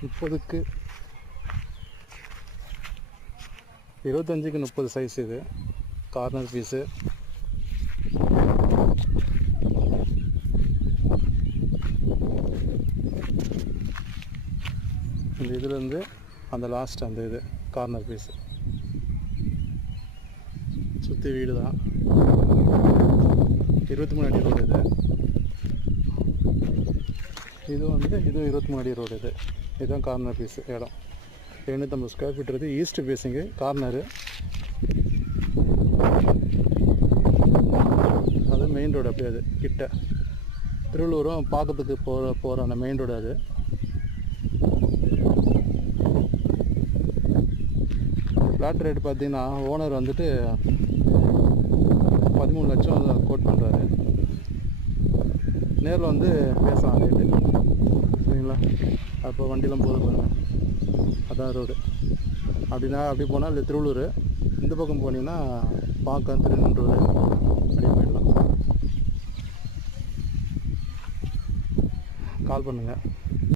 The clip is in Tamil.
30க்கு 25க்கு 30 சைஸ் இது கார்னர் பீஸு. இந்த இதுலேருந்து அந்த லாஸ்ட் அந்த இது கார்னர் பீஸு. சுற்றி வீடு தான். 23 அடி ரோடு இது. இது 23 அடி ரோடு இது. இதுதான் கார்னர் பீஸு இடம். 750 ஸ்கொயர் ஃபீட் இருக்குது. East facing corner. அது மெயின் ரோடு. அப்படியே அது கிட்ட திருவள்ளூரும் பார்க்கறதுக்கு போகிற அந்த மெயின் ரோடு அது. ஃப்ளாட் ரேட் பார்த்தீங்கன்னா ஓனர் வந்துட்டு 13 லட்சம் கோட் பண்ணுறாரு. நேரில் வந்து பேசலாம் ரேட்டு, சரிங்களா? அப்போ வண்டிலாம் போது பாருங்கள். அதான் ரோடு. அப்படி போனால் இல்லை திருவள்ளூர். இந்த பக்கம் போனீங்கன்னா பார்க்க திருநெல்வேலி அப்படியே போயிடலாம். கால் பண்ணுங்கள்.